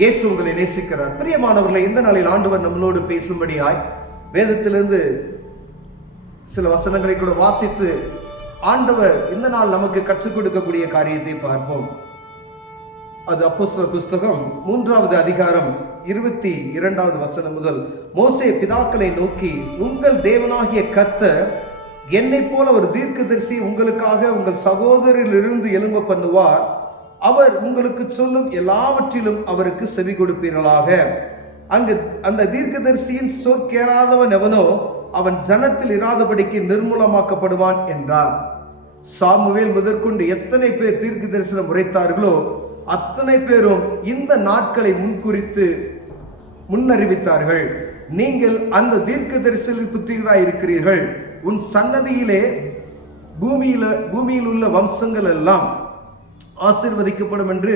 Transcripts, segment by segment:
இயேசு உங்களை நேசிக்கிறார். பிரியமானவர்களை, இந்த நாளில் ஆண்டவர் நம்மளோடு பேசும்படியாய் வேதத்திலிருந்து சில வசனங்களை கூட வாசித்து ஆண்டவர் இந்த நாள் நமக்கு கற்றுக் கொடுக்கக்கூடிய காரியத்தை பார்ப்போம். அது அப்போஸ்தலர் புஸ்தகம் 3வது அதிகாரம் 22வது வசனம் முதல். மோசே பிதாக்களை நோக்கி, உங்கள் தேவனாகிய கர்த்தர் என்னைப் போல ஒரு தீர்க்கதரிசி உங்களுக்காக உங்கள் சகோதரரிலிருந்து எழும்ப பண்ணுவார். அவர் உங்களுக்கு சொல்லும் எல்லாவற்றிலும் அவருக்கு செவி கொடுப்பீர்களாக. அங்கு அந்த தீர்க்கதரிசியின் சொற்கேளாதவன் எவனோ அவன் ஜனத்தில் இராதபடிக்கு நிர்மூலமாக்கப்படுவான் என்றார். சாமுவேல் முதற்கொண்டு எத்தனை பேர் தீர்க்க தரிசனம் உரைத்தார்களோ அத்தனை பேரும் இந்த நாட்களை முன்குறித்து முன்னறிவித்தார்கள். நீங்கள் அந்த தீர்க்க தரிசன புத்திரராய் இருக்கிறீர்கள். உன் சன்னதியிலே பூமியில் உள்ள வம்சங்கள் எல்லாம் ஆசீர்வதிக்கப்படும் என்று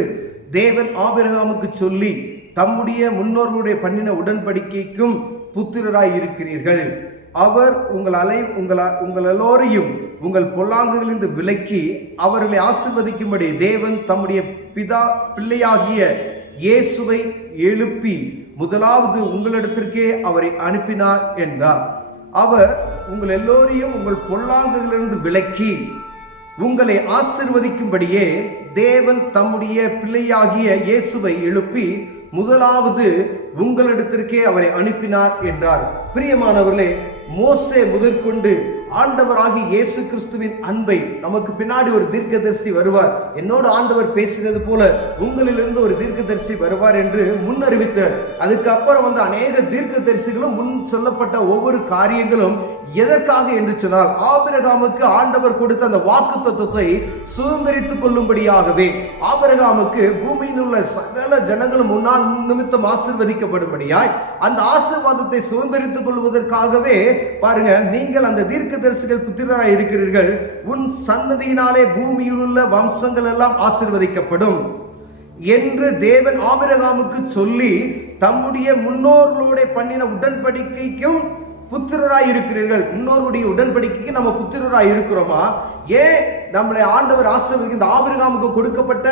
தேவன் ஆபிரகாமுக்கு சொல்லி தம்முடைய முன்னோர்களுடைய பண்ணின உடன்படிக்கைக்கும் புத்திரராய் இருக்கிறீர்கள். அவர் உங்கள் எல்லோரையும் உங்கள் பொல்லாங்குகளிலிருந்து விலக்கி அவர்களை ஆசீர்வதிக்கும்படி தேவன் தம்முடைய பிள்ளையாகிய இயேசுவை எழுப்பி முதலாவது உங்களிடத்திற்கே அவரை அனுப்பினார் என்றார். அவர் உங்கள் எல்லோரையும் உங்கள் பொல்லாங்குகளிலிருந்து விலக்கி உங்களை ஆசீர்வதிக்கும்படியே தேவன் தம்முடைய பிள்ளையாகிய இயேசுவை எழுப்பி முதலாவது உங்களிடத்திற்கே அவரை அனுப்பினார் என்றார். பிரியமானவர்களே, மோசே முதற்கொண்டு ஆண்டவராகிய இயேசு கிறிஸ்துவின் அன்பை, நமக்கு பின்னாடி ஒரு தீர்க்கதரிசி வருவார், என்னோடு ஆண்டவர் பேசினது போல உங்களிலிருந்து ஒரு தீர்க்கதரிசி வருவார் என்று முன்னறிவித்தார். அதுக்கப்புறம் அநேக தீர்க்கதரிசிகளும் முன் சொல்லப்பட்ட ஒவ்வொரு காரியங்களும் எதற்காக என்று சொன்னால் ஆபிரகாமுக்கு ஆண்டவர் கொடுத்த அந்த வாக்கு தத்துவத்தை சுதந்திரித்துக் கொள்ளும்படியாகவே, ஆபிரகாமுக்கு பூமியில் உள்ள சகல ஜனங்களும் முன்னால் நிமித்தம் ஆசீர்வதிக்கப்படும்படியாய் அந்த ஆசீர்வாதத்தை சுதந்திரித்துக் கொள்வதற்காகவே பாருங்க, நீங்கள் அந்த தீர்க்கதரிசிகள் புத்திரராய் இருக்கிறீர்கள். உன் சந்ததியினாலே பூமியில் உள்ள வம்சங்கள் எல்லாம் ஆசீர்வதிக்கப்படும் என்று தேவன் ஆபிரகாமுக்கு சொல்லி தம்முடைய முன்னோர்களோட பண்ணின உடன்படிக்கைக்கும் புத்திரராய் இருக்கிறீர்கள். முன்னோருடைய உடன்படிக்கைக்கு நம்ம புத்திரராய் இருக்கிறோமா? ஏன் நம்மளை ஆண்டவர் ஆசீர்வதிக்கிற ஆபிரகாமுக்கு கொடுக்கப்பட்ட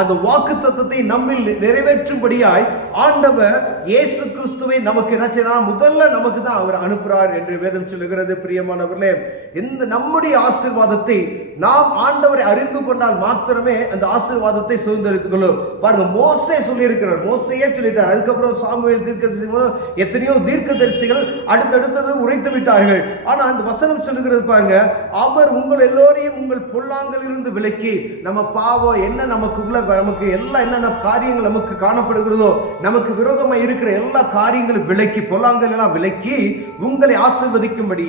அந்த வாக்கு தத்தத்தை நம்மில் நிறைவேற்றும்படியாய் ஆண்டவர் இயேசு கிறிஸ்துவை நமக்கு என்ன செய்யறார்? முதல்ல நமக்கு தான் அவர் அனுப்புறார் என்று வேதம் சொல்லுகிறது. பிரியமானவர்களே, இந்த நம்முடைய ஆசீர்வாதத்தை நாம் ஆண்டவரை அறிந்து கொண்டால் மாத்திரமே அந்த ஆசீர்வாதத்தை சுதந்திரித்துக் கொள்ளும். பாருங்க, மோசே சொல்லியிருக்கிறார், மோசையே சொல்லிட்டார். அதுக்கப்புறம் சாமுவேல் தீர்க்கதரிசிகள், எத்தனையோ தீர்க்கதரிசிகள் அடுத்தடுத்தது உரைத்து விட்டார்கள். ஆனா அந்த வசனம் சொல்லுகிறது பாருங்க, அவர் உங்கள் எல்லோரையும் உங்கள் பொல்லாங்களிலிருந்து விலக்கி, நம்ம பாவம் என்ன, நமக்கு எல்லாம் என்னென்ன காரியங்கள் நமக்கு காணப்படுகிறதோ, நமக்கு விரோதமாக இருக்கிற எல்லா காரியங்களும் விலக்கி, பொல்லாங்கள் எல்லாம் விலக்கி உங்களை ஆசீர்வதிக்கும்படி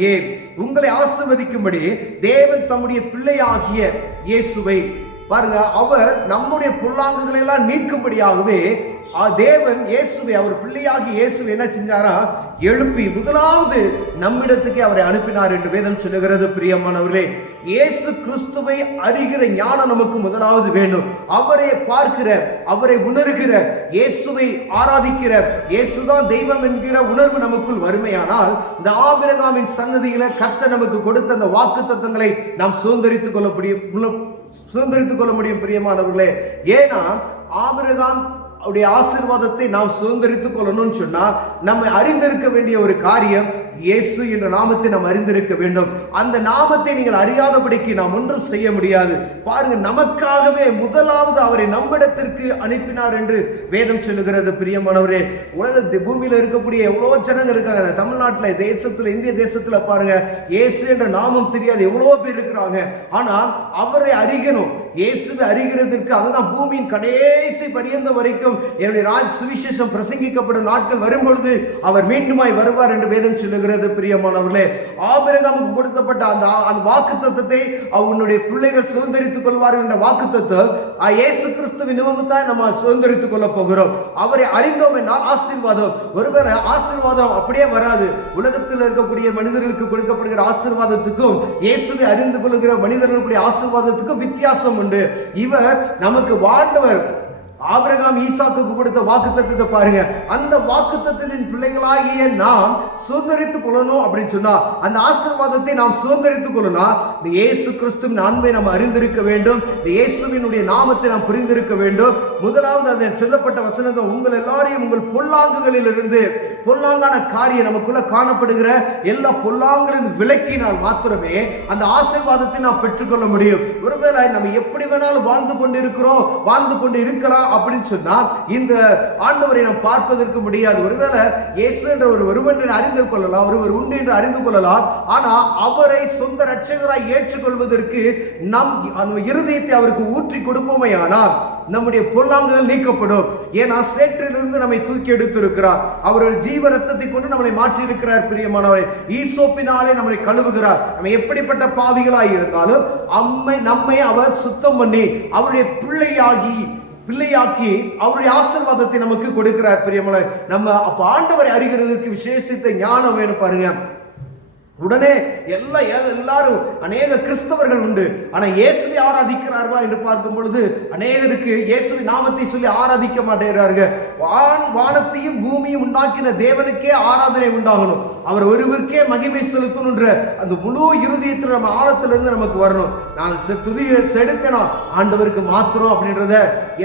தேவன் தம்முடைய பிள்ளையாகிய இயேசுவை பாருங்க, அவர் நம்முடைய பொல்லாங்குகளை எல்லாம் நீக்கும்படியாகவே தேவன் இயேசுவை, அவர் பிள்ளையாகி இயேசுவை என்ன செஞ்சாரா? எழுப்பி முதலாவது நம்மிடத்துக்கே அவரை அனுப்பினார் என்று வேதம் சொல்லுகிறது. பிரியமானவர்களே, இயேசு கிறிஸ்துவை அறிகிற ஞானம் நமக்கு முதலாவது வேண்டும். அவரை பார்க்கிற, அவரை உணர்கிற, இயேசுவை ஆராதிக்கிற, இயேசுதான் தெய்வம் என்கிற உணர்வு நமக்குள் வறுமையானால் இந்த ஆபிரகாமின் சன்னதியில கர்த்தர் நமக்கு கொடுத்த அந்த வாக்கு தத்தங்களை நாம் சுதந்திரித்துக் கொள்ள முடியும். பிரியமானவர்களே, ஏன்னா ஆபிரகாம் அவருடைய ஆசீர்வாதத்தை நாம் சுதந்திரித்துக் கொள்ளணும்னு சொன்னா நம்ம அறிந்திருக்க வேண்டிய ஒரு காரியம், இயேசு என்ற நாமத்தை நாம் அறிந்திருக்க வேண்டும். அந்த நாமத்தை நீங்கள் அறியாதபடிக்கு நாம் ஒன்றும் செய்ய முடியாது. பாருங்க, நமக்காகவே முதலாவது அவரை நம்மிடத்திற்கு அனுப்பினார் என்று வேதம் சொல்லுகிறது. பிரியமானவரே, உலக பூமியில இருக்கக்கூடிய எவ்வளவு ஜனங்கள் இருக்காங்க. தமிழ்நாட்டில், தேசத்துல, இந்திய தேசத்துல பாருங்க, இயேசு என்ற நாமம் தெரியாது எவ்வளவு பேர் இருக்கிறாங்க. ஆனால் அவரை அறியணும். இயேசுவை அறிகிறதுக்கு, அதுதான் பூமியின் கடைசி பரியந்த வரைக்கும் என்னுடைய சுவிசேஷம் பிரசங்கிக்கப்படும் நாட்கள் வரும்பொழுது அவர் மீண்டுமாய் வருவார் என்று வேதம் சொல்லுகிறது. பிரியமானவர்களே, ஆபிரகாமுக்கு கொடுக்கப்பட்ட அந்த வாக்குத்தத்தத்தை அவனுடைய பிள்ளைகள் சுதந்திரித்துக் கொள்வார்கள் என்ற வாக்குத்தத்தம் இயேசு கிறிஸ்துவின் நிமித்தம் நம்ம சுதந்திரித்துக் கொள்ள போகிறோம். அவரை அறிந்தோம் என்றால் ஆசீர்வாதம். ஒருவேளை ஆசீர்வாதம் அப்படியே வராது. உலகத்தில் இருக்கக்கூடிய மனிதர்களுக்கு கொடுக்கப்படுகிற ஆசீர்வாதத்துக்கும் இயேசுவை அறிந்து கொள்ளுகிற மனிதர்களுடைய ஆசீர்வாதத்துக்கும் வித்தியாசம் உண்டு. இவர் நமக்கு வாழ்ந்தவர் ஆபிரகாம் ஈசாக்குக்கு கொடுத்த வாக்குத்தத்தத்தை பாருங்க. அந்த வாக்குத்தத்தத்தின் பிள்ளைகளாகிய நாம் சுதந்திரித்துக் கொள்ளணும் அப்படின்னு சொன்னா, அந்த ஆசீர்வாதத்தை நாம் சுதந்திரித்துக் கொள்ளணும். இந்த இயேசு கிறிஸ்துவின் அன்பை நாம் அறிந்திருக்க வேண்டும். இந்த இயேசுவினுடைய நாமத்தை நாம் புரிந்திருக்க வேண்டும். முதலாவது அதில் சொல்லப்பட்ட வசனத்தை, உங்கள் எல்லாரையும் உங்கள் பொல்லாங்குகளில் இருந்து, பொல்லாங்கான காரியம் நமக்குள்ள காணப்படுகிற எல்லா பொல்லாங்கிலிருந்து விலக்கினால் மாத்திரமே அந்த ஆசீர்வாதத்தை நாம் பெற்றுக்கொள்ள முடியும். ஒருவேளை நம்ம எப்படி வேணாலும் வாழ்ந்து கொண்டு இருக்கிறோம், வாழ்ந்து கொண்டு இருக்கலாம் அப்படின்னு சொன்னா இந்த ஆண்டவரை நாம் பார்ப்பதற்கு முடியாது. ஒருவேளை இயேசு என்ற ஒருவன் அறிந்து கொள்ளலாம், ஒருவர் உண்டு என்று அறிந்து கொள்ளலாம். ஆனா அவரை சொந்த இரட்சகராய் ஏற்றுக்கொள்வதற்கு நம் இருதயத்தை அவருக்கு ஊற்றி கொடுப்போமே ஆனால் நம்முடைய பொல்லாங்குகள் நீக்கப்படும். ஏன்னா சேற்றிலிருந்து நம்மை தூக்கி எடுத்திருக்கிறார். அவருடைய ஜீவ ரத்தத்தை கொண்டு நம்மளை மாற்றி இருக்கிறார். பிரியமானவரே, ஈசோப்பினாலே நம்மளை கழுவுகிறார். நம்ம எப்படிப்பட்ட பாவிகளாய் இருந்தாலும் நம்மை அவர் சுத்தம் பண்ணி அவருடைய பிள்ளையாக்கி அவருடைய ஆசீர்வாதத்தை நமக்கு கொடுக்கிறார். பிரியமானவரே, நம்ம அப்ப ஆண்டவரை அறிகிறதுக்கு விசேஷித்த ஞானம் வேணும் பாருங்க. உடனே எல்லாரும் அநேக கிறிஸ்தவர்கள் உண்டு, ஆனா இயேசுவை ஆராதிக்கிறார்களா என்று பார்க்கும் பொழுது அநேகருக்கு இயேசுவை நாமத்தை சொல்லி ஆராதிக்க மாட்டேங்கிறார்கள். வானத்தையும் பூமியும் உண்டாக்கின தேவனுக்கே ஆராதனை உண்டாகணும், அவர் ஒருவருக்கே மகிமை செலுத்தணுன்ற அந்த முழு இருதயத்தில் நம்ம ஆழத்திலிருந்து நமக்கு வரணும். நான் துதியை செலுத்தினா ஆண்டவருக்கு மாத்திரம் அப்படின்றத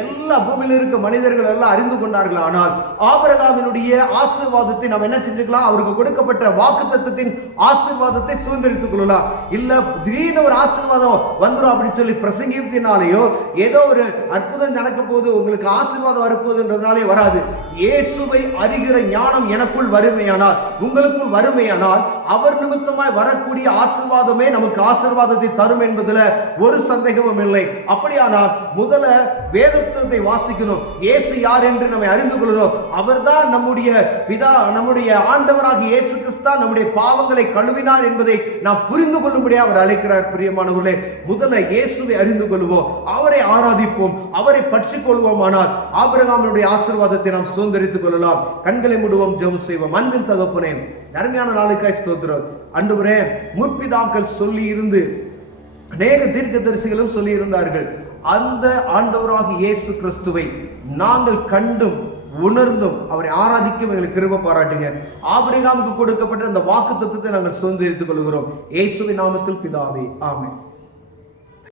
எல்லா பூமியில இருக்க மனிதர்கள் எல்லாம் அறிந்து கொண்டார்கள். ஆனால் ஆபிரகாமினுடைய ஆசீர்வாதத்தை நாம் என்ன செஞ்சுக்கலாம்? அவருக்கு கொடுக்கப்பட்ட வாக்குத்தத்தத்தின் ஆசீர்வாதத்தை சுதந்திரித்துக் கொள்ளலாம். இல்ல திடீர்னு ஒரு ஆசீர்வாதம் வந்துடும் அப்படின்னு சொல்லி பிரசங்கினாலேயோ ஏதோ ஒரு அற்புதம் நடக்க போது உங்களுக்கு ஆசீர்வாதம் வரப்போகுதுன்றதுனாலே வராது. இயேசுவை அறிகிற ஞானம் எனக்குள் வறுமையானால், உங்களுக்குள் வறுமையானால், அவர் நிமித்தமாய் வரக்கூடிய ஆசீர்வாதமே நமக்கு ஆசீர்வாதத்தை தரும் என்பதில் ஒரு சந்தேகமும் இல்லை. அப்படியானால் முதல்ல வேதத்தை வாசிக்கணும். இயேசு யார் என்று நம்ம அறிந்து கொள்ளணும். அவர்தான் நம்முடைய பிதா, நம்முடைய ஆண்டவராக இயேசு கிறிஸ்து நம்முடைய பாவங்களை கழுவினார் என்பதை நாம் புரிந்து கொள்ளும்படியாக அவர் அழைக்கிறார். பிரியமானவர்களே, முதல்ல இயேசுவை அறிந்து கொள்வோம், அவரை ஆராதிப்போம், அவரை பற்றிக் கொள்வோமானால் ஆபிரகாமுடைய ஆசீர்வாதத்தை நாம் சுதந்திரித்துக் கொள்ளலாம். கண்களை மூடுவோம், ஜெபம் செய்வோம். அன்பின் தகப்பனே, அருமையான நாளுக்காய் ஸ்தோத்திரம். ஆண்டவரே, முற்பிதாக்கள் சொல்லி இருந்து அநேக தீர்க்கதரிசிகளும் சொல்லி இருந்தார்கள். அந்த ஆண்டவராக இயேசு கிறிஸ்துவை நாங்கள் கண்டும் உணர்ந்தும் அவரை ஆராதிக்கும் எங்களுக்கு கிருபை பாராட்டுங்க. ஆபிரகாமுக்கு கொடுக்கப்பட்ட அந்த வாக்குத்தத்தத்தை நாங்கள் சுதந்திரித்துக் கொள்கிறோம். இயேசுவின் நாமத்தில் பிதாவே, ஆமென்.